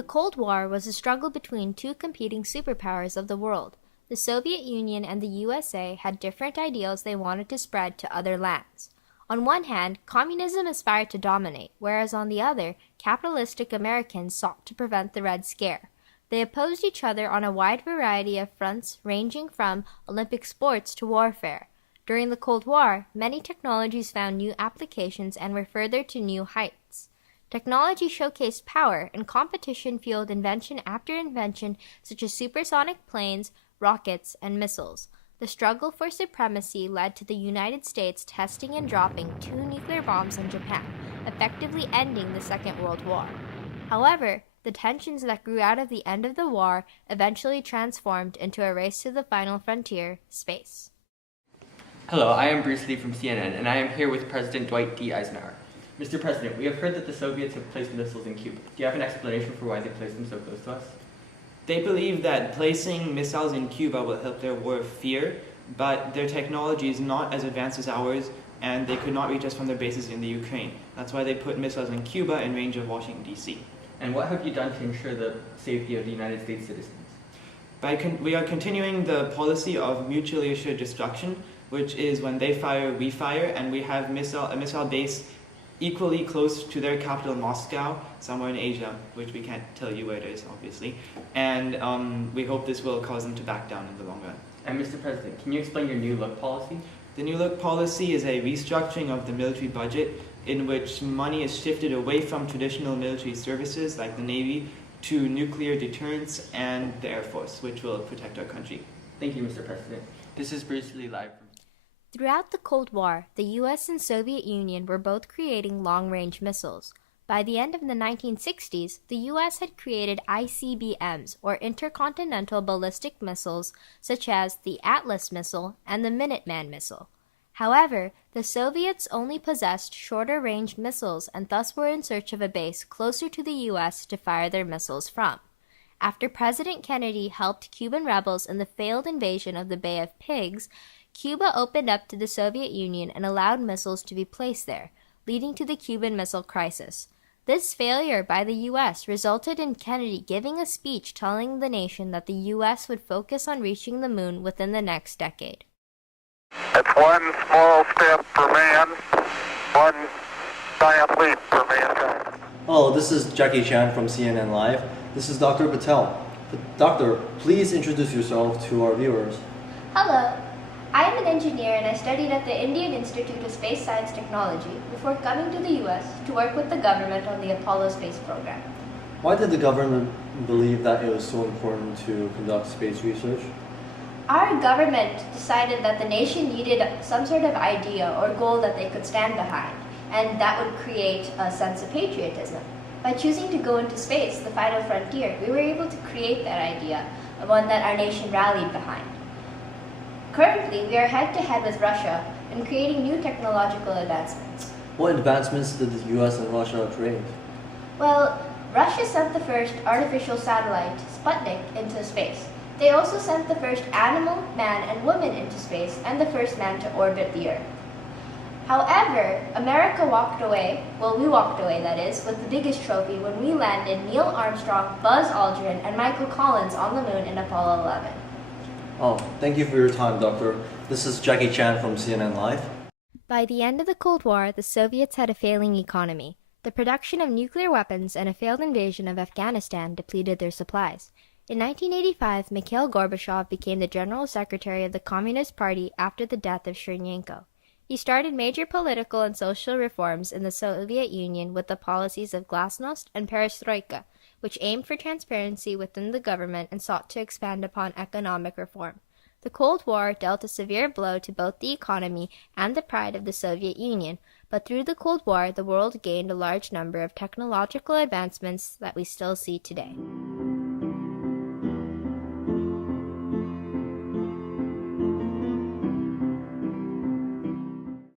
The Cold War was a struggle between two competing superpowers of the world. The Soviet Union and the USA had different ideals they wanted to spread to other lands. On one hand, communism aspired to dominate, whereas on the other, capitalistic Americans sought to prevent the Red Scare. They opposed each other on a wide variety of fronts ranging from Olympic sports to warfare. During the Cold War, many technologies found new applications and were furthered to new heights. Technology showcased power, and competition fueled invention after invention, such as supersonic planes, rockets, and missiles. The struggle for supremacy led to the United States testing and dropping 2 nuclear bombs on Japan, effectively ending the Second World War. However, the tensions that grew out of the end of the war eventually transformed into a race to the final frontier, space. Hello, I am Bruce Lee from CNN, and I am here with President Dwight D. Eisenhower. Mr. President, we have heard that the Soviets have placed missiles in Cuba. Do you have an explanation for why they placed them so close to us? They believe that placing missiles in Cuba will help their war of fear, but their technology is not as advanced as ours, and they could not reach us from their bases in the Ukraine. That's why they put missiles in Cuba in range of Washington, D.C. And what have you done to ensure the safety of the United States citizens? We are continuing the policy of mutually assured destruction, which is when they fire, we fire, and we have a missile base equally close to their capital, Moscow, somewhere in Asia, which we can't tell you where it is, obviously. And we hope this will cause them to back down in the long run. And Mr. President, can you explain your New Look policy? The New Look policy is a restructuring of the military budget in which money is shifted away from traditional military services like the Navy to nuclear deterrence and the Air Force, which will protect our country. Thank you, Mr. President. This is Bruce Lee live from... Throughout the Cold War, the US and Soviet Union were both creating long-range missiles. By the end of the 1960s, the US had created ICBMs, or intercontinental ballistic missiles, such as the Atlas missile and the Minuteman missile. However, the Soviets only possessed shorter-range missiles and thus were in search of a base closer to the US to fire their missiles from. After President Kennedy helped Cuban rebels in the failed invasion of the Bay of Pigs, Cuba opened up to the Soviet Union and allowed missiles to be placed there, leading to the Cuban Missile Crisis. This failure by the U.S. resulted in Kennedy giving a speech telling the nation that the U.S. would focus on reaching the moon within the next decade. It's one small step for man, one giant leap for mankind. Hello, this is Jackie Chan from CNN Live. This is Dr. Patel. Doctor, please introduce yourself to our viewers. Hello. I am an engineer and I studied at the Indian Institute of Space Science Technology before coming to the U.S. to work with the government on the Apollo space program. Why did the government believe that it was so important to conduct space research? Our government decided that the nation needed some sort of idea or goal that they could stand behind, and that would create a sense of patriotism. By choosing to go into space, the final frontier, we were able to create that idea, one that our nation rallied behind. Currently, we are head-to-head with Russia in creating new technological advancements. What advancements did the US and Russia create? Well, Russia sent the first artificial satellite, Sputnik, into space. They also sent the first animal, man, and woman into space, and the first man to orbit the Earth. However, America walked away, well, we walked away, that is, with the biggest trophy when we landed Neil Armstrong, Buzz Aldrin, and Michael Collins on the moon in Apollo 11. Oh, thank you for your time, Doctor. This is Jackie Chan from CNN Live. By the end of the Cold War, the Soviets had a failing economy. The production of nuclear weapons and a failed invasion of Afghanistan depleted their supplies. In 1985, Mikhail Gorbachev became the General Secretary of the Communist Party after the death of Chernenko. He started major political and social reforms in the Soviet Union with the policies of Glasnost and Perestroika, which aimed for transparency within the government and sought to expand upon economic reform. The Cold War dealt a severe blow to both the economy and the pride of the Soviet Union, but through the Cold War, the world gained a large number of technological advancements that we still see today.